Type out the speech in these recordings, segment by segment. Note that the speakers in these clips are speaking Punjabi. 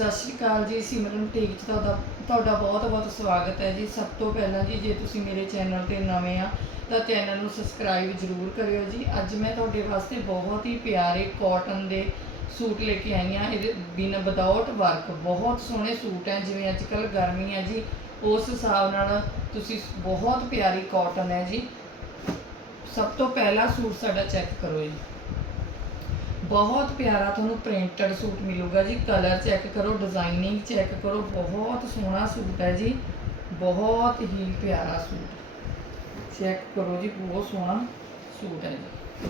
ਸਤਿ ਸ਼੍ਰੀ ਅਕਾਲ ਜੀ ਸਿਮਰਨ ਟੇਕ 'ਚ ਤੁਹਾਡਾ ਤੁਹਾਡਾ ਬਹੁਤ-ਬਹੁਤ ਸਵਾਗਤ ਹੈ ਜੀ। ਸਭ ਤੋਂ ਪਹਿਲਾਂ ਜੀ, ਜੇ ਤੁਸੀਂ ਮੇਰੇ ਚੈਨਲ ਤੇ ਨਵੇਂ ਆ, ਤਾਂ ਚੈਨਲ ਨੂੰ ਸਬਸਕ੍ਰਾਈਬ ਜ਼ਰੂਰ ਕਰਿਓ ਜੀ। ਅੱਜ ਮੈਂ ਤੁਹਾਡੇ ਵਾਸਤੇ ਬਹੁਤ ਹੀ ਪਿਆਰੇ ਕਾਟਨ ਦੇ ਸੂਟ ਲੈ ਕੇ ਆਈ ਹਾਂ। ਇਹਦੇ ਬਿਨ ਵਿਦਆਊਟ ਵਰਕ, ਬਹੁਤ ਸੋਹਣੇ ਸੂਟ ਹੈ। ਜਿਵੇਂ ਅੱਜ ਕੱਲ ਗਰਮੀ ਹੈ ਜੀ, ਉਸ ਹਿਸਾਬ ਨਾਲ ਤੁਸੀਂ ਬਹੁਤ ਪਿਆਰੀ ਕਾਟਨ ਹੈ ਜੀ। ਸਭ ਤੋਂ ਪਹਿਲਾ ਸੂਟ ਸਾਡਾ ਚੈੱਕ ਕਰੋ ਜੀ। ਬਹੁਤ ਪਿਆਰਾ ਤੁਹਾਨੂੰ ਪ੍ਰਿੰਟਡ ਸੂਟ ਮਿਲੂਗਾ ਜੀ ਕਲਰ ਚੈੱਕ ਕਰੋ ਡਿਜ਼ਾਈਨਿੰਗ ਚੈੱਕ ਕਰੋ, ਬਹੁਤ ਸੋਹਣਾ ਸੂਟ ਹੈ ਜੀ, ਬਹੁਤ ਹੀ ਪਿਆਰਾ ਸੂਟ ਚੈੱਕ ਕਰੋ ਜੀ, ਬਹੁਤ ਸੋਹਣਾ ਸੂਟ ਹੈ ਜੀ।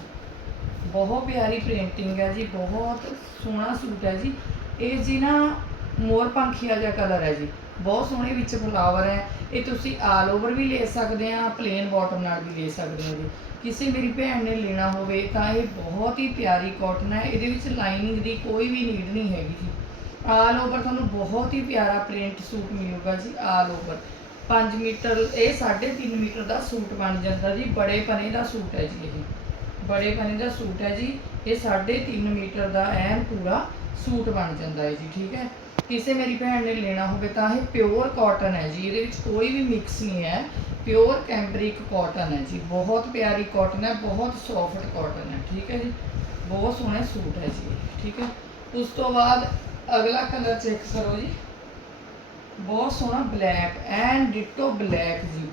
ਬਹੁਤ ਪਿਆਰੀ ਪ੍ਰਿੰਟਿੰਗ ਹੈ ਜੀ, ਬਹੁਤ ਸੋਹਣਾ ਸੂਟ ਹੈ ਜੀ। ਇਹ ਜੀ ਨਾ ਮੋਰ ਪੰਖੀਆ ਜਿਹਾ ਕਲਰ ਹੈ ਜੀ, ਬਹੁਤ ਸੋਹਣੇ ਵਿੱਚ ਫਲਾਵਰ ਹੈ। ਇਹ ਤੁਸੀਂ ਆਲ ਓਵਰ ਵੀ ਲੈ ਸਕਦੇ ਆ ਪਲੇਨ ਬਾਟਮ ਨਾਲ ਵੀ ਲੈ ਸਕਦੇ ਹੋ ਜੀ। ਕਿਸੇ ਮੇਰੀ ਭੈਣ ਨੇ ਲੈਣਾ ਹੋਵੇ ਤਾਂ ਇਹ ਬਹੁਤ ਹੀ ਪਿਆਰੀ ਕਾਟਨ ਹੈ, ਇਹਦੇ ਵਿੱਚ ਲਾਈਨਿੰਗ ਦੀ ਕੋਈ ਵੀ ਨੀਡ ਨਹੀਂ ਹੈਗੀ ਜੀ। ਆਲ ਓਵਰ ਤੁਹਾਨੂੰ ਬਹੁਤ ਹੀ ਪਿਆਰਾ ਪ੍ਰਿੰਟ ਸੂਟ ਮਿਲੂਗਾ ਜੀ ਆਲ ਓਵਰ 5 ਮੀਟਰ, ਇਹ 3.5 ਮੀਟਰ ਦਾ ਸੂਟ ਬਣ ਜਾਂਦਾ ਜੀ, ਬੜੇ ਪਨੇ ਦਾ ਸੂਟ ਹੈ ਜੀ ਇਹ। ਬੜੇ ਪਨੇ ਦਾ ਸੂਟ ਹੈ ਜੀ, ਇਹ 3.5 ਮੀਟਰ ਦਾ ਐਨ ਪੂਰਾ ਸੂਟ ਬਣ ਜਾਂਦਾ ਹੈ ਜੀ, ਠੀਕ ਹੈ। ਕਿਸੇ ਮੇਰੀ ਭੈਣ ਨੇ ਲੈਣਾ ਹੋਵੇ ਤਾਂ ਇਹ ਪਿਓਰ ਕਾਟਨ ਹੈ ਜੀ, ਇਹਦੇ ਵਿੱਚ ਕੋਈ ਵੀ ਮਿਕਸ ਨਹੀਂ ਹੈ। ਪਿਓਰ ਕੈਂਬਰਿਕ ਕਾਟਨ ਹੈ ਜੀ, ਬਹੁਤ ਪਿਆਰੀ ਕਾਟਨ ਹੈ, ਬਹੁਤ ਸੌਫਟ ਕਾਟਨ ਹੈ, ਠੀਕ ਹੈ ਜੀ? ਬਹੁਤ ਸੋਹਣਾ ਸੂਟ ਹੈ ਜੀ, ਠੀਕ ਹੈ? ਉਸ ਤੋਂ ਬਾਅਦ ਅਗਲਾ ਕਲਰ ਚੈੱਕ ਕਰੋ ਜੀ। ਬਹੁਤ ਸੋਹਣਾ ਬਲੈਕ ਐਂਡ ਡਿਟੋ ਬਲੈਕ ਜੀ।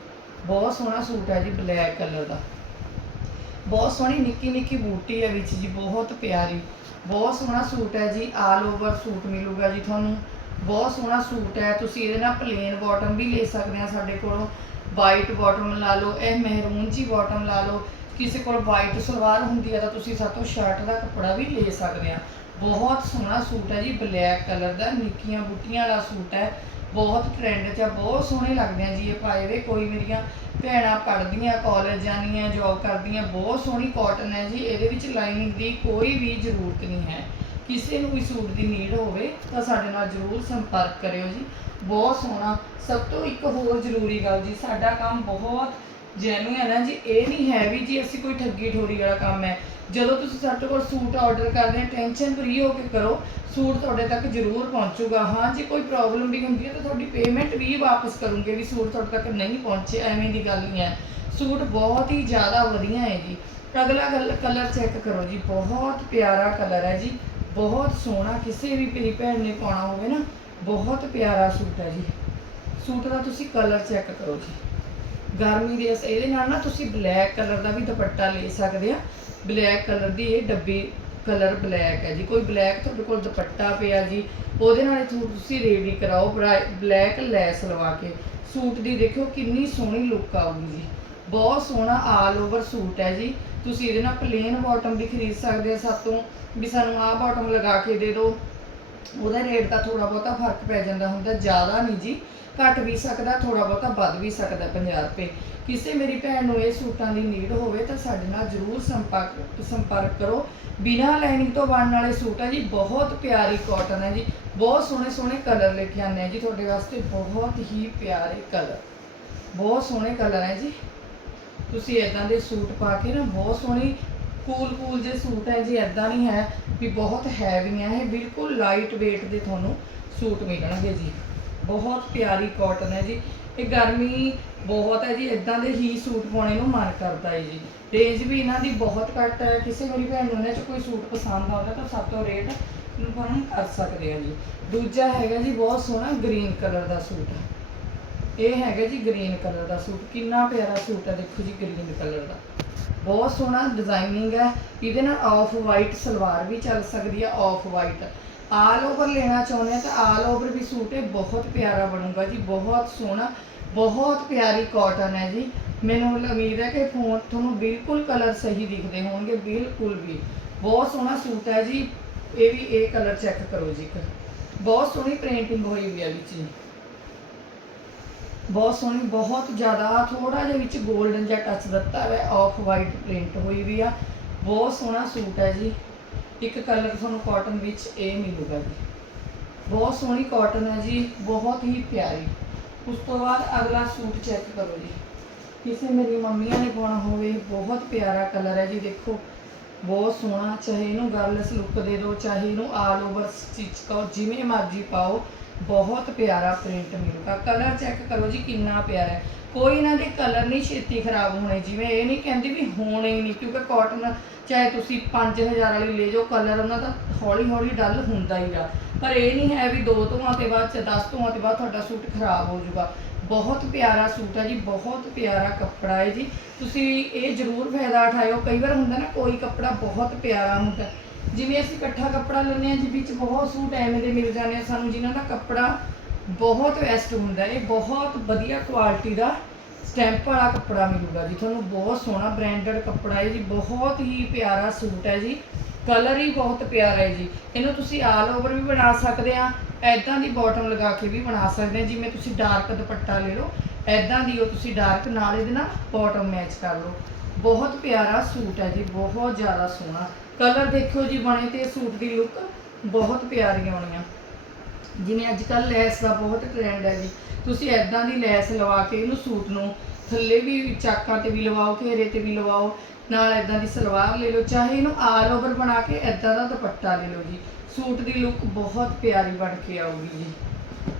ਬਹੁਤ ਸੋਹਣਾ ਸੂਟ ਹੈ ਜੀ ਬਲੈਕ ਕਲਰ ਦਾ। ਬਹੁਤ ਸੋਹਣੀ ਨਿੱਕੀ ਨਿੱਕੀ ਬੂਟੀ ਹੈ ਵਿੱਚ ਜੀ, ਬਹੁਤ ਪਿਆਰੀ। ਬਹੁਤ ਸੋਹਣਾ ਸੂਟ ਹੈ ਜੀ ਆਲ ਓਵਰ ਸੂਟ ਮਿਲੂਗਾ ਜੀ ਤੁਹਾਨੂੰ। ਬਹੁਤ ਸੋਹਣਾ ਸੂਟ ਹੈ, ਤੁਸੀਂ ਇਹਦੇ ਨਾਲ ਪਲੇਨ ਬਾਟਮ ਵੀ ਲੈ ਸਕਦੇ ਆ ਸਾਡੇ ਕੋਲੋਂ। ਵਾਈਟ ਬਾਟਮ ਲਾ ਲਓ, ਇਹ ਮਹਿਰੂਨ ਜੀ ਬਾਟਮ ਲਾ ਲਓ। ਕਿਸੇ ਕੋਲ ਵਾਈਟ ਸਲਵਾਰ ਹੁੰਦੀ ਹੈ ਤਾਂ ਤੁਸੀਂ ਸਾਤੋਂ ਸ਼ਰਟ ਦਾ ਕੱਪੜਾ ਵੀ ਲੈ ਸਕਦੇ ਆ। ਬਹੁਤ ਸੋਹਣਾ ਸੂਟ ਹੈ ਜੀ ਬਲੈਕ ਕਲਰ ਦਾ, ਨਿੱਕੀਆਂ ਬੁੱਟੀਆਂ ਵਾਲਾ ਸੂਟ ਹੈ। ਬਹੁਤ ਟ੍ਰੈਂਡ 'ਚ ਆ, ਬਹੁਤ ਸੋਹਣੇ ਲੱਗਦੇ ਆ ਜੀ ਇਹ ਪਾਏ ਵੇ ਕੋਈ ਮੇਰੀਆਂ ਭੈਣਾਂ ਪੜ੍ਹਦੀਆਂ ਕਾਲਜ ਜਾਂਦੀਆਂ ਜੌਬ ਕਰਦੀਆਂ, ਬਹੁਤ ਸੋਹਣੀ ਕਾਟਨ ਹੈ ਜੀ, ਇਹਦੇ ਵਿੱਚ ਲਾਈਨਿੰਗ ਦੀ ਕੋਈ ਵੀ ਜ਼ਰੂਰਤ ਨਹੀਂ ਹੈ। ਕਿਸੇ ਨੂੰ ਵੀ ਸੂਟ ਦੀ ਨੀਡ ਹੋਵੇ ਤਾਂ ਸਾਡੇ ਨਾਲ ਜ਼ਰੂਰ ਸੰਪਰਕ ਕਰਿਓ ਜੀ। ਬਹੁਤ ਸੋਹਣਾ, ਸਭ ਤੋਂ ਇੱਕ ਹੋਰ ਜ਼ਰੂਰੀ ਗੱਲ ਜੀ, ਸਾਡਾ ਕੰਮ ਬਹੁਤ ਜੈਨੂਇਨ ਹੈ ਨਾ ਜੀ, ਇਹ ਨਹੀਂ ਹੈ ਵੀ ਜੀ ਅਸੀਂ ਕੋਈ ਠੱਗੀ ਠੋਰੀ ਵਾਲਾ ਕੰਮ ਹੈ। ਜਦੋਂ ਤੁਸੀਂ ਸਾਡੇ ਕੋਲ ਸੂਟ ਆਰਡਰ ਕਰਦੇ ਹੋ ਟੈਨਸ਼ਨ ਫਰੀ ਹੋ ਕੇ ਕਰੋ, ਸੂਟ ਤੁਹਾਡੇ ਤੱਕ ਜ਼ਰੂਰ ਪਹੁੰਚੂਗਾ। ਹਾਂ ਜੇ, ਕੋਈ ਪ੍ਰੋਬਲਮ ਵੀ ਹੁੰਦੀ ਹੈ ਤਾਂ ਤੁਹਾਡੀ ਪੇਮੈਂਟ ਵੀ ਵਾਪਸ ਕਰੂੰਗੇ ਵੀ ਸੂਟ ਤੁਹਾਡੇ ਤੱਕ ਨਹੀਂ ਪਹੁੰਚੇ, ਐਵੇਂ ਦੀ ਗੱਲ ਨਹੀਂ ਹੈ। ਸੂਟ ਬਹੁਤ ਹੀ ਜ਼ਿਆਦਾ ਵਧੀਆ ਹੈ ਜੀ। ਅਗਲਾ ਕਲਰ ਚੈੱਕ ਕਰੋ ਜੀ, ਬਹੁਤ ਪਿਆਰਾ ਕਲਰ ਹੈ ਜੀ। ਬਹੁਤ ਸੋਹਣਾ, ਕਿਸੇ ਵੀ ਮੇਰੀ ਭੈਣ ਨੇ ਪਾਉਣਾ ਹੋਵੇ ਨਾ, ਬਹੁਤ ਪਿਆਰਾ ਸੂਟ ਹੈ ਜੀ। ਸੂਟ ਦਾ ਤੁਸੀਂ ਕਲਰ ਚੈੱਕ ਕਰੋ ਜੀ। ਗਰਮੀ ਦੇ ਇਸ- ਇਹਦੇ ਨਾਲ ਨਾ ਤੁਸੀਂ ਬਲੈਕ ਕਲਰ ਦਾ ਵੀ ਦੁਪੱਟਾ ਲੈ ਸਕਦੇ ਆ। ਬਲੈਕ ਕਲਰ ਦੀ ਇਹ ਡੱਬੀ ਕਲਰ ਬਲੈਕ ਹੈ ਜੀ। ਕੋਈ ਬਲੈਕ ਤੁਹਾਡੇ ਕੋਲ ਦੁਪੱਟਾ ਪਿਆ ਜੀ, ਉਹਦੇ ਨਾਲ ਇਹ ਤੁਸੀਂ ਰੈਡੀ ਕਰਾਓ ਬਲੈਕ ਲੈਸ ਲਵਾ ਕੇ। ਸੂਟ ਦੀ ਦੇਖਿਓ ਕਿੰਨੀ ਸੋਹਣੀ ਲੁੱਕ ਆਊਗੀ ਜੀ। ਬਹੁਤ ਸੋਹਣਾ ਆਲ ਓਵਰ ਸੂਟ ਹੈ ਜੀ। ਤੁਸੀਂ ਇਹਦੇ ਨਾਲ ਪਲੇਨ ਬਾਟਮ ਵੀ ਖਰੀਦ ਸਕਦੇ ਆ ਸਾਤੋਂ। ਵੀ ਸਾਨੂੰ ਆਹ ਬਾਟਮ ਲਗਾ ਕੇ ਦੇ ਦਿਓ। ਉਹਦਾ ਰੇਟ ਤਾਂ ਥੋੜਾ ਬਹੁਤਾ ਫ਼ਰਕ ਪੈ ਜਾਂਦਾ ਹੁੰਦਾ, ਜ਼ਿਆਦਾ ਨਹੀਂ ਜੀ। ਘਟ ਵੀ ਸਕਦਾ ਥੋੜਾ ਬਹੁਤਾ ਵੱਧ ਵੀ ਸਕਦਾ 50 ਰੁਪਏ ਕਿਸੇ ਮੇਰੀ ਭੈਣ ਨੂੰ ਇਹ ਸੂਟਾਂ ਦੀ ਨੀਡ ਹੋਵੇ ਤਾਂ ਸਾਡੇ ਨਾਲ ਜਰੂਰ ਸੰਪਰਕ ਸੰਪਰਕ ਕਰੋ। ਬਿਨਾਂ ਲਾਈਨਿੰਗ ਤੋਂ ਬਣਨ ਵਾਲੇ ਸੂਟ ਹੈ ਜੀ, ਬਹੁਤ ਪਿਆਰੀ ਕਾਟਨ ਹੈ ਜੀ। ਬਹੁਤ ਸੋਹਣੇ ਸੋਹਣੇ ਕਲਰ ਲੈ ਕੇ ਆਨੇ ਆ ਜੀ, ਤੁਹਾਡੇ ਵਾਸਤੇ ਬਹੁਤ ਹੀ ਪਿਆਰੇ ਕਲਰ ਬਹੁਤ ਸੋਹਣੇ ਕਲਰ ਹੈ ਜੀ। ਤੁਸੀਂ ਇਦਾਂ ਦੇ ਸੂਟ ਪਾ ਕੇ ਨਾ, ਬਹੁਤ ਸੋਹਣੀ ਕੂਲ ਕੂਲ ਜੇ ਸੂਟ ਹੈ ਜੀ ਇਦਾਂ ਨਹੀਂ ਹੈ ਵੀ ਬਹੁਤ ਹੈਵੀ ਹੈ ਇਹ ਬਿਲਕੁਲ ਲਾਈਟ weight ਦੇ ਤੁਹਾਨੂੰ ਸੂਟ ਮਿਲਣਗੇ ਜੀ। ਬਹੁਤ ਪਿਆਰੀ ਕਾਟਨ ਹੈ ਜੀ। ਇਹ ਗਰਮੀ ਬਹੁਤ ਹੈ ਜੀ ਇਦਾਂ ਦੇ ਹੀ ਸੂਟ ਪਾਉਣੇ ਨੂੰ ਮਨ ਕਰਦਾ ਹੈ ਜੀ। ਰੇਂਜ ਵੀ ਇਹਨਾਂ ਦੀ ਬਹੁਤ ਘੱਟ ਹੈ। ਕਿਸੇ ਮੇਰੀ ਭੈਣ ਨੂੰ ਇਹਨਾਂ 'ਚ ਕੋਈ ਸੂਟ ਪਸੰਦ ਆਉਂਦਾ ਤਾਂ ਸਭ ਤੋਂ ਰੇਟ ਇਨਫੋਰਮ ਕਰ ਸਕਦੇ ਆ ਜੀ। ਦੂਜਾ ਹੈਗਾ ਜੀ ਬਹੁਤ ਸੋਹਣਾ ਗ੍ਰੀਨ ਕਲਰ ਦਾ ਸੂਟ। ਇਹ ਹੈਗਾ ਜੀ ਗ੍ਰੀਨ ਕਲਰ ਦਾ ਸੂਟ। ਕਿੰਨਾ ਪਿਆਰਾ ਸੂਟ ਹੈ, ਦੇਖੋ ਜੀ ਗ੍ਰੀਨ ਕਲਰ ਦਾ। ਬਹੁਤ ਸੋਹਣਾ ਡਿਜ਼ਾਈਨਿੰਗ ਹੈ। ਇਹਦੇ ਨਾਲ ਆਫ ਵਾਈਟ ਸਲਵਾਰ ਵੀ ਚੱਲ ਸਕਦੀ ਹੈ ਆਫ ਵਾਈਟ ਆਲ ਓਵਰ ਲੈਣਾ ਚਾਹੁੰਦੇ ਆ ਤਾਂ ਆਲ ਓਵਰ ਵੀ ਸੂਟ ਇਹ ਬਹੁਤ ਪਿਆਰਾ ਬਣੂਗਾ ਜੀ, ਬਹੁਤ ਸੋਹਣਾ, ਬਹੁਤ ਪਿਆਰੀ ਕਾਟਨ ਹੈ ਜੀ। ਮੈਨੂੰ ਉਮੀਦ ਹੈ ਕਿ ਫੋਨ ਤੁਹਾਨੂੰ ਬਿਲਕੁਲ ਕਲਰ ਸਹੀ ਦਿਖਦੇ ਹੋਣਗੇ, ਬਿਲਕੁਲ ਵੀ। ਬਹੁਤ ਸੋਹਣਾ ਸੂਟ ਹੈ ਜੀ, ਇਹ ਵੀ ਇਹ ਕਲਰ ਚੈੱਕ ਕਰੋ ਜੀ ਇੱਕ। ਬਹੁਤ ਸੋਹਣੀ ਪ੍ਰਿੰਟਿੰਗ ਹੋਈ ਹੋਈ ਹੈ ਵਿੱਚ। ਜੀ ਬਹੁਤ ਸੋਹਣੀ, ਬਹੁਤ ਜ਼ਿਆਦਾ ਥੋੜਾ ਜਿਹਾ ਵਿੱਚ 골ਡਨ ਜਿਹਾ ਟੱਚ ਦਿੱਤਾ ਹੋਇਆ ਆਫ ਵਾਈਟ ਪ੍ਰਿੰਟ ਹੋਈ ਵੀ ਆ। ਬਹੁਤ ਸੋਹਣਾ ਸੂਟ ਹੈ ਜੀ। ਇੱਕ ਕਲਰ ਤੁਹਾਨੂੰ ਕਾਟਨ ਵਿੱਚ ਇਹ ਮਿਲੂਗਾ ਜੀ। ਬਹੁਤ ਸੋਹਣੀ ਕਾਟਨ ਹੈ ਜੀ, ਬਹੁਤ ਹੀ ਪਿਆਰੀ। ਉਸ ਤੋਂ ਬਾਅਦ ਅਗਲਾ ਸੂਟ ਚੈੱਕ ਕਰੋ ਜੀ। ਕਿਸੇ ਮੇਰੀ ਮੰਮੀਆਂ ਨੇ ਪਾਉਣਾ ਹੋਵੇ, ਬਹੁਤ ਪਿਆਰਾ ਕਲਰ ਹੈ ਜੀ, ਦੇਖੋ। ਬਹੁਤ ਸੋਹਣਾ, ਚਾਹੇ ਇਹਨੂੰ ਗਰਲਸ ਲੁੱਕ ਦੇ ਦਿਓ, ਚਾਹੇ ਇਹਨੂੰ ਆਲ ਓਵਰ ਸਟਿਚ ਕਰੋ, ਜਿਵੇਂ ਮਰਜ਼ੀ ਪਾਓ, ਬਹੁਤ ਪਿਆਰਾ ਪ੍ਰਿੰਟ ਮਿਲੂਗਾ। ਕਲਰ ਚੈੱਕ ਕਰੋ ਜੀ, ਕਿੰਨਾ ਪਿਆਰਾ ਹੈ। ਕੋਈ ਇਹਨਾਂ ਦੇ ਕਲਰ ਨਹੀਂ ਛੇਤੀ ਖਰਾਬ ਹੋਣੇ, ਜਿਵੇਂ ਇਹ ਨਹੀਂ ਕਹਿੰਦੀ ਵੀ ਹੋਣੇ ਹੀ ਨਹੀਂ, ਕਿਉਂਕਿ ਕਾਟਨ ਚਾਹੇ ਤੁਸੀਂ 5000 ਵਾਲੀ ਲੈ ਜਾਓ ਕਲਰ ਉਹਨਾਂ ਦਾ ਹੌਲੀ ਹੌਲੀ ਡਲ ਹੁੰਦਾ ਹੀ ਆ। ਪਰ ਇਹ ਨਹੀਂ ਹੈ ਵੀ ਦੋ ਧੋਆਂ ਤੇ ਬਾਅਦ ਚ 10 ਧੋਆਂ ਤੇ ਬਾਅਦ ਤੁਹਾਡਾ ਸੂਟ ਖਰਾਬ ਹੋ ਜਾਊਗਾ। ਬਹੁਤ ਪਿਆਰਾ ਸੂਟ ਹੈ ਜੀ, ਬਹੁਤ ਪਿਆਰਾ ਕੱਪੜਾ ਹੈ ਜੀ। ਤੁਸੀਂ ਇਹ ਜ਼ਰੂਰ ਫਾਇਦਾ ਉਠਾਇਓ। ਕਈ ਵਾਰ ਹੁੰਦਾ ਨਾ, ਕੋਈ ਕੱਪੜਾ ਬਹੁਤ ਪਿਆਰਾ ਹੁੰਦਾ। ਜਿਵੇਂ ਅਸੀਂ ਇਕੱਠਾ ਕੱਪੜਾ ਲੈਂਦੇ ਹਾਂ ਜੀ, ਵਿੱਚ ਬਹੁਤ ਸੂਟ ਐਵੇਂ ਦੇ ਮਿਲ ਜਾਂਦੇ ਆ ਸਾਨੂੰ, ਜਿਨ੍ਹਾਂ ਦਾ ਕੱਪੜਾ ਬਹੁਤ ਬੈਸਟ ਹੁੰਦਾ ਇਹ ਬਹੁਤ ਵਧੀਆ ਕੁਆਲਿਟੀ ਦਾ ਸਟੈਂਪ ਵਾਲਾ ਕੱਪੜਾ ਮਿਲੂਗਾ ਜੀ। ਤੁਹਾਨੂੰ ਬਹੁਤ ਸੋਹਣਾ ਬ੍ਰਾਂਡਡ ਕੱਪੜਾ ਹੈ ਜੀ, ਬਹੁਤ ਹੀ ਪਿਆਰਾ ਸੂਟ ਹੈ ਜੀ। ਕਲਰ ਹੀ ਬਹੁਤ ਪਿਆਰਾ ਹੈ ਜੀ। ਇਹਨੂੰ ਤੁਸੀਂ ਆਲ ਓਵਰ ਵੀ ਬਣਾ ਸਕਦੇ ਆ ਐਦਾਂ ਦੀ ਬਾਟਮ ਲਗਾ ਕੇ ਵੀ ਬਣਾ ਸਕਦੇ ਆ। ਜਿਵੇਂ ਤੁਸੀਂ ਡਾਰਕ ਦੁਪੱਟਾ ਲੈ ਲਓ ਐਦਾਂ ਦੀ ਉਹ ਤੁਸੀਂ ਡਾਰਕ ਨਾਲ ਇਹਦੇ ਨਾਲ ਬਾਟਮ ਮੈਚ ਕਰ ਲਓ। ਬਹੁਤ ਪਿਆਰਾ ਸੂਟ ਹੈ ਜੀ, ਬਹੁਤ ਜ਼ਿਆਦਾ ਸੋਹਣਾ। ਕਲਰ ਦੇਖਿਓ ਜੀ, ਬਣੇ ਤੇ ਸੂਟ ਦੀ ਲੁੱਕ ਬਹੁਤ ਪਿਆਰੀ ਆਉਣੀ ਆ। ਜਿਵੇਂ ਅੱਜ ਕੱਲ ਲੈਸ ਦਾ ਬਹੁਤ ਟ੍ਰੈਂਡ ਹੈ ਜੀ। ਤੁਸੀਂ ਐਦਾਂ ਦੀ ਲੈਸ ਲਵਾ ਕੇ ਇਹਨੂੰ ਸੂਟ ਨੂੰ ਥੱਲੇ ਵੀ ਚਾਕਾਂ ਤੇ ਵੀ ਲਵਾਓ, ਘੇਰੇ ਤੇ ਵੀ ਲਵਾਓ, ਨਾਲ ਐਦਾਂ ਦੀ ਸਲਵਾਰ ਲੈ ਲਓ, ਚਾਹੇ ਇਹਨੂੰ ਆਲ ਓਵਰ ਬਣਾ ਕੇ ਐਦਾਂ ਦਾ ਦੁਪੱਟਾ ਲੈ ਲਓ ਜੀ। ਸੂਟ ਦੀ ਲੁੱਕ ਬਹੁਤ ਪਿਆਰੀ ਬਣ ਕੇ ਆਊਗੀ ਜੀ।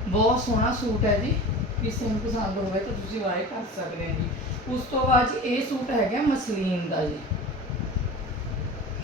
ਬਹੁਤ ਸੋਹਣਾ ਸੂਟ ਹੈ ਜੀ। ਕਿਸੇ ਨੂੰ ਪਸੰਦ ਹੋਵੇ ਤਾਂ ਤੁਸੀਂ ਵਾਏ ਕਰ ਸਕਦੇ ਹੋ ਜੀ। ਉਸ ਤੋਂ ਬਾਅਦ ਜੀ ਇਹ ਸੂਟ ਹੈਗਾ ਮਸਲੀਨ ਦਾ ਜੀ।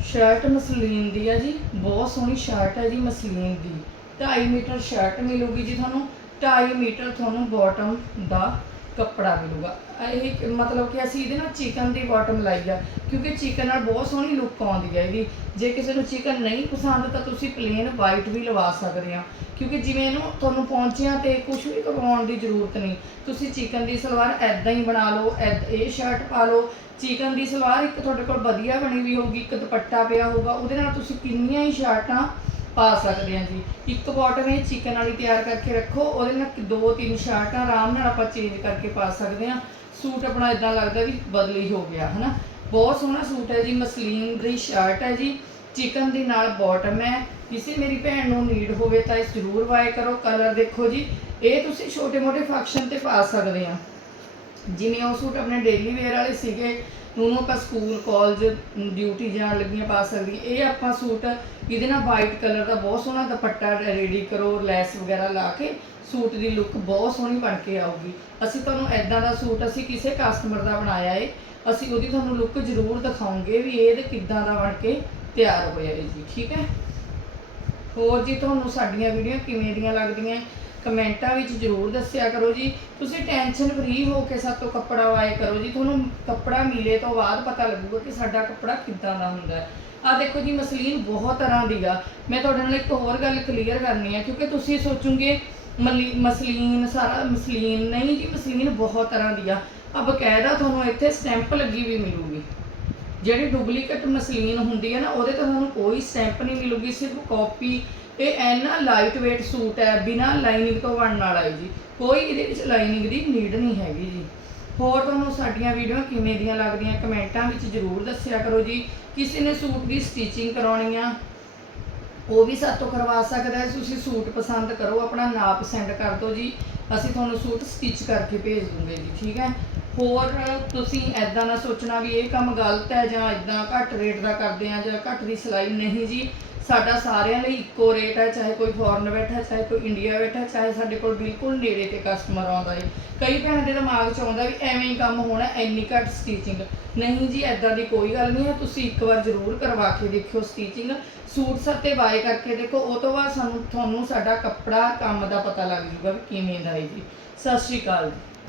ਸ਼ਰਟ ਮਸਲੀਨ ਦੀ ਹੈ ਜੀ। ਬਹੁਤ ਸੋਹਣੀ ਸ਼ਰਟ ਹੈ ਜੀ ਮਸਲੀਨ ਦੀ। 2.5 ਮੀਟਰ ਸ਼ਰਟ ਮਿਲੂਗੀ ਜੀ ਤੁਹਾਨੂੰ 2.5 ਮੀਟਰ ਤੁਹਾਨੂੰ ਬਾਟਮ ਦਾ ਕੱਪੜਾ ਮਿਲੂਗਾ। ਇਹ ਮਤਲਬ ਕਿ ਅਸੀਂ ਇਹਦੇ ਨਾਲ ਚਿਕਨ ਦੀ ਬਾਟਮ ਲਾਈ ਆ, ਕਿਉਂਕਿ ਚਿਕਨ ਨਾਲ ਬਹੁਤ ਸੋਹਣੀ ਲੁੱਕ ਆਉਂਦੀ ਹੈ ਇਹਦੀ। ਜੇ ਕਿਸੇ ਨੂੰ ਚਿਕਨ ਨਹੀਂ ਪਸੰਦ, ਤਾਂ ਤੁਸੀਂ ਪਲੇਨ ਵਾਈਟ ਵੀ ਲਵਾ ਸਕਦੇ ਆ। ਕਿਉਂਕਿ ਜਿਵੇਂ ਇਹਨੂੰ ਤੁਹਾਨੂੰ ਪਹੁੰਚਿਆ ਤੇ ਕੁਝ ਵੀ ਕਰਵਾਉਣ ਦੀ ਜ਼ਰੂਰਤ ਨਹੀਂ, ਤੁਸੀਂ ਚਿਕਨ ਦੀ ਸਲਵਾਰ ਐਦਾਂ ਹੀ ਬਣਾ ਲਓ ਐਦ- ਇਹ ਸ਼ਰਟ ਪਾ ਲਓ। ਚਿਕਨ ਦੀ ਸਲਵਾਰ ਇੱਕ ਤੁਹਾਡੇ ਕੋਲ ਵਧੀਆ ਬਣੀ ਵੀ ਹੋਊਗੀ, ਇੱਕ ਦੁਪੱਟਾ ਪਿਆ ਹੋਊਗਾ, ਉਹਦੇ ਨਾਲ ਤੁਸੀਂ ਕਿੰਨੀਆਂ ਹੀ ਸ਼ਰਟਾਂ ਪਾ ਸਕਦੇ ਹਾਂ ਜੀ। ਇੱਕ ਬਾਟਮ ਇਹ ਚਿਕਨ ਵਾਲੀ ਤਿਆਰ ਕਰਕੇ ਰੱਖੋ, ਉਹਦੇ ਨਾਲ ਦੋ ਤਿੰਨ ਸ਼ਰਟਾਂ ਆਰਾਮ ਨਾਲ ਆਪਾਂ ਚੇਂਜ ਕਰਕੇ ਪਾ ਸਕਦੇ ਹਾਂ। ਸੂਟ ਆਪਣਾ ਇਦਾਂ ਲੱਗਦਾ ਵੀ ਬਦਲੀ ਹੋ ਗਿਆ, ਹਨਾ? ਬਹੁਤ ਸੋਹਣਾ ਸੂਟ ਹੈ ਜੀ, ਮਸਲੀਨ ਦੀ ਸ਼ਰਟ ਹੈ ਜੀ। ਚਿਕਨ ਦੇ ਨਾਲ ਬਾਟਮ ਹੈ। ਕਿਸੇ ਮੇਰੀ ਭੈਣ ਨੂੰ ਨੀਡ ਹੋਵੇ ਤਾਂ ਇਸ ਜ਼ਰੂਰ ਵਾਏ ਕਰੋ ਕਲਰ ਦੇਖੋ ਜੀ। ਇਹ ਤੁਸੀਂ ਛੋਟੇ ਮੋਟੇ ਫੰਕਸ਼ਨ ਤੇ ਪਾ ਸਕਦੇ ਆ ਜਿਵੇਂ ਉਹ ਸੂਟ ਆਪਣੇ ਡੇਲੀ ਵੇਅਰ ਵਾਲੇ ਸੀਗੇ ਉਹਨੂੰ ਆਪਾਂ ਸਕੂਲ ਕਾਲਜ ਡਿਊਟੀ ਜਾਣ ਲੱਗੀਆਂ ਪਾ ਸਕਦੀ ਇਹ ਆਪਾਂ ਸੂਟ, ਇਹਦੇ ਨਾਲ ਵਾਈਟ ਕਲਰ ਦਾ ਬਹੁਤ ਸੋਹਣਾ ਦੁਪੱਟਾ ਰੈਡੀ ਕਰੋ, ਲੈਸ ਵਗੈਰਾ ਲਾ ਕੇ ਸੂਟ ਦੀ ਲੁੱਕ ਬਹੁਤ ਸੋਹਣੀ ਬਣ ਕੇ ਆਊਗੀ। ਅਸੀਂ ਤੁਹਾਨੂੰ ਐਦਾਂ ਦਾ ਸੂਟ ਅਸੀਂ ਕਿਸੇ ਕਸਟਮਰ ਦਾ ਬਣਾਇਆ ਏ, ਅਸੀਂ ਉਹਦੀ ਤੁਹਾਨੂੰ ਲੁੱਕ ਜ਼ਰੂਰ ਦਿਖਾਉਂਗੇ ਵੀ ਇਹ ਕਿੱਦਾਂ ਦਾ ਬਣ ਕੇ ਤਿਆਰ ਹੋਇਆ ਹੈ ਜੀ, ਠੀਕ ਹੈ? ਹੋਰ ਜੀ, ਤੁਹਾਨੂੰ ਸਾਡੀਆਂ ਵੀਡੀਓ ਕਿਵੇਂ ਦੀਆਂ ਲੱਗਦੀਆਂ? ਕਮੈਂਟਾਂ ਵਿੱਚ ਜ਼ਰੂਰ ਦੱਸਿਆ ਕਰੋ ਜੀ। ਤੁਸੀਂ ਟੈਨਸ਼ਨ ਫ੍ਰੀ ਹੋ ਕੇ ਸਾਡੇ ਤੋਂ ਕੱਪੜਾ ਵਾਏ ਕਰੋ ਜੀ। ਤੁਹਾਨੂੰ ਕੱਪੜਾ ਮਿਲੇ ਤੋਂ ਬਾਅਦ ਪਤਾ ਲੱਗੂਗਾ ਕਿ ਸਾਡਾ ਕੱਪੜਾ ਕਿੱਦਾਂ ਦਾ ਹੁੰਦਾ ਹੈ। ਆ ਦੇਖੋ ਜੀ, ਮਸਲੀਨ ਬਹੁਤ ਤਰ੍ਹਾਂ ਦੀ ਆ। ਮੈਂ ਤੁਹਾਡੇ ਨਾਲ ਇੱਕ ਹੋਰ ਗੱਲ ਕਲੀਅਰ ਕਰਨੀ ਆ, ਕਿਉਂਕਿ ਤੁਸੀਂ ਸੋਚੋਗੇ ਮਲੀ- ਮਸਲੀਨ, ਸਾਰਾ ਮਸਲੀਨ, ਨਹੀਂ ਜੀ, ਮਸਲੀਨ ਬਹੁਤ ਤਰ੍ਹਾਂ ਦੀ ਆ। ਆ ਬਕਾਇਦਾ ਤੁਹਾਨੂੰ ਇੱਥੇ ਸਟੈਂਪ ਲੱਗੀ ਵੀ ਮਿਲੂਗੀ। ਜਿਹੜੀ ਡੁਪਲੀਕੇਟ ਮਸਲੀਨ ਹੁੰਦੀ ਹੈ ਨਾ, ਉਹਦੇ ਤੇ ਤੁਹਾਨੂੰ ਕੋਈ ਸਟੈਂਪ ਨਹੀਂ ਮਿਲੂਗੀ, ਸਿਰਫ ਕਾਪੀ ਇਹ ਐਨਾ ਲਾਈਟ weight ਸੂਟ ਹੈ, ਬਿਨਾਂ ਲਾਈਨਿੰਗ ਤੋਂ ਬਣਨ ਵਾਲਾ ਹੈ ਜੀ। ਕੋਈ ਇਹਦੇ ਵਿੱਚ ਲਾਈਨਿੰਗ ਦੀ ਨੀਡ ਨਹੀਂ ਹੈਗੀ ਜੀ। ਹੋਰ ਤੁਹਾਨੂੰ ਸਾਡੀਆਂ ਵੀਡੀਓ ਕਿਵੇਂ ਦੀਆਂ ਲੱਗਦੀਆਂ ਕਮੈਂਟਾਂ ਵਿੱਚ ਜ਼ਰੂਰ ਦੱਸਿਆ ਕਰੋ ਜੀ। ਕਿਸੇ ਨੇ ਸੂਟ ਦੀ ਸਟਿਚਿੰਗ ਕਰਾਉਣੀ ਆ, ਉਹ ਵੀ ਸਾਡੇ ਤੋਂ ਕਰਵਾ ਸਕਦਾ ਹੈ। ਤੁਸੀਂ ਸੂਟ ਪਸੰਦ ਕਰੋ, ਆਪਣਾ ਨਾਪ ਸੈਂਡ ਕਰ ਦਿਓ ਜੀ। ਅਸੀਂ ਤੁਹਾਨੂੰ ਸੂਟ ਸਟਿਚ ਕਰਕੇ ਭੇਜ ਦੂੰਗੇ ਜੀ, ਠੀਕ ਹੈ? ਹੋਰ ਤੁਸੀਂ ਐਦਾਂ ਨਾ ਸੋਚਣਾ ਵੀ ਇਹ ਕੰਮ ਗਲਤ ਹੈ ਜਾਂ ਐਦਾਂ ਘੱਟ ਰੇਟ ਦਾ ਕਰਦੇ ਆ ਜਾਂ ਘੱਟ ਦੀ ਸਿਲਾਈ ਨਹੀਂ ਜੀ। ਸਾਡਾ ਸਾਰਿਆਂ ਲਈ ਇੱਕੋ ਰੇਟ ਹੈ, ਚਾਹੇ ਕੋਈ ਫੋਰਨ ਬੈਠਾ, ਚਾਹੇ ਕੋਈ ਇੰਡੀਆ ਬੈਠਾ, ਚਾਹੇ ਸਾਡੇ ਕੋਲ ਬਿਲਕੁਲ ਨੇੜੇ ਤੇ ਕਸਟਮਰ ਆਉਂਦਾ ਹੈ ਕਈ ਭੈਣਾਂ ਦੇ ਦਿਮਾਗ 'ਚ ਆਉਂਦਾ ਵੀ ਐਵੇਂ ਹੀ ਕੰਮ ਹੋਣਾ, ਇੰਨੀ ਘੱਟ ਸਟੀਚਿੰਗ ਨਹੀਂ ਜੀ ਐਦਾਂ ਦੀ ਕੋਈ ਗੱਲ ਨਹੀਂ ਹੈ, ਤੁਸੀਂ ਇੱਕ ਵਾਰ ਜ਼ਰੂਰ ਕਰਵਾ ਕੇ ਦੇਖਿਓ ਸਟੀਚਿੰਗ ਸੂਟ ਸੱਤੇ ਬਾਏ ਕਰਕੇ ਦੇਖੋ, ਉਹ ਤੋਂ ਬਾਅਦ ਸਾਨੂੰ, ਤੁਹਾਨੂੰ ਸਾਡਾ ਕੱਪੜਾ, ਕੰਮ ਦਾ ਪਤਾ ਲੱਗ ਜੂਗਾ ਵੀ ਕਿਵੇਂ ਦਾ ਹੈ ਜੀ। ਸਤਿ ਸ਼੍ਰੀ ਅਕਾਲ ਜੀ।